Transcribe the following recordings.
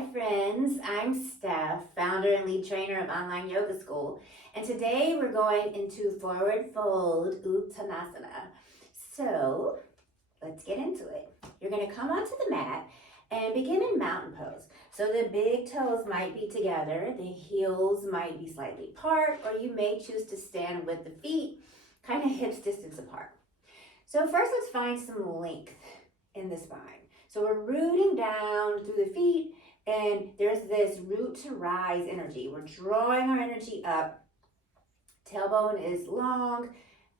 Hi friends, I'm Steph, founder and lead trainer of Online Yoga School, and today we're going into forward fold Uttanasana. So let's get into it. You're going to come onto the mat and begin in mountain pose. So the big toes might be together, the heels might be slightly apart, or you may choose to stand with the feet kind of hips distance apart. So first let's find some length in the spine. So we're rooting down through the feet, and there's this root to rise energy. We're drawing our energy up. Tailbone is long,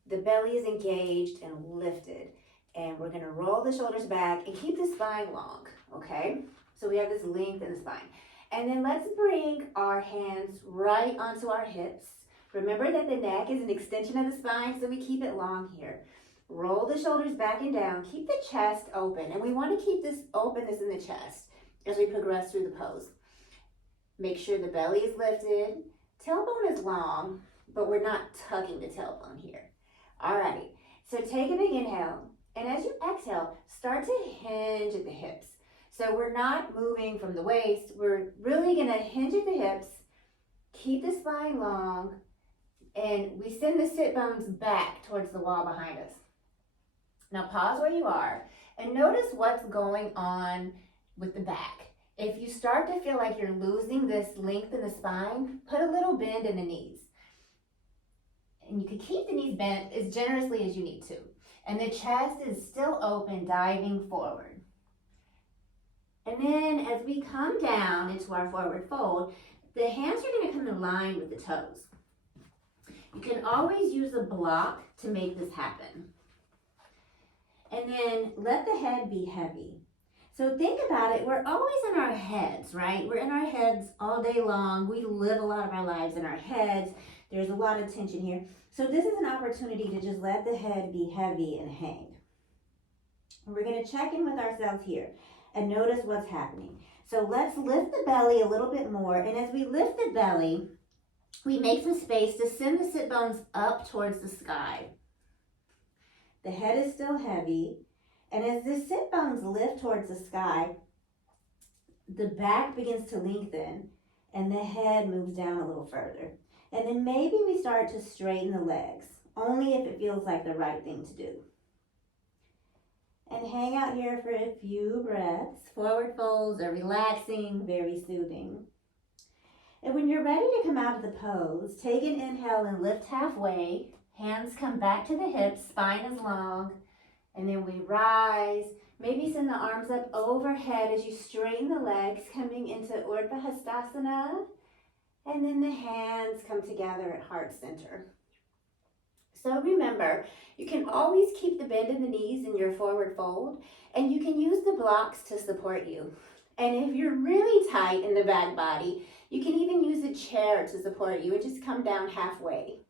the belly is engaged and lifted. And we're gonna roll the shoulders back and keep the spine long, okay? So we have this length in the spine. And then let's bring our hands right onto our hips. Remember that the neck is an extension of the spine, so we keep it long here. Roll the shoulders back and down. Keep the chest open. And we want to keep this openness in the chest as we progress through the pose. Make sure the belly is lifted. Tailbone is long, but we're not tugging the tailbone here. All right. So take a big inhale. And as you exhale, start to hinge at the hips. So we're not moving from the waist. We're really going to hinge at the hips. Keep the spine long. And we send the sit bones back towards the wall behind us. Now pause where you are and notice what's going on with the back. If you start to feel like you're losing this length in the spine, put a little bend in the knees. And you can keep the knees bent as generously as you need to. And the chest is still open, diving forward. And then as we come down into our forward fold, the hands are going to come in line with the toes. You can always use a block to make this happen. And then let the head be heavy. So think about it, we're always in our heads, right? We're in our heads all day long. We live a lot of our lives in our heads. There's a lot of tension here. So this is an opportunity to just let the head be heavy and hang. And we're gonna check in with ourselves here and notice what's happening. So let's lift the belly a little bit more. And as we lift the belly, we make some space to send the sit bones up towards the sky. The head is still heavy, and as the sit bones lift towards the sky, the back begins to lengthen, and the head moves down a little further. And then maybe we start to straighten the legs, only if it feels like the right thing to do. And hang out here for a few breaths. Forward folds are relaxing, very soothing. And when you're ready to come out of the pose, take an inhale and lift halfway. Hands come back to the hips, spine is long, and then we rise. Maybe send the arms up overhead as you straighten the legs, coming into Urdhva Hastasana, and then the hands come together at heart center. So remember, you can always keep the bend in the knees in your forward fold, and you can use the blocks to support you. And if you're really tight in the back body, you can even use a chair to support you and just come down halfway.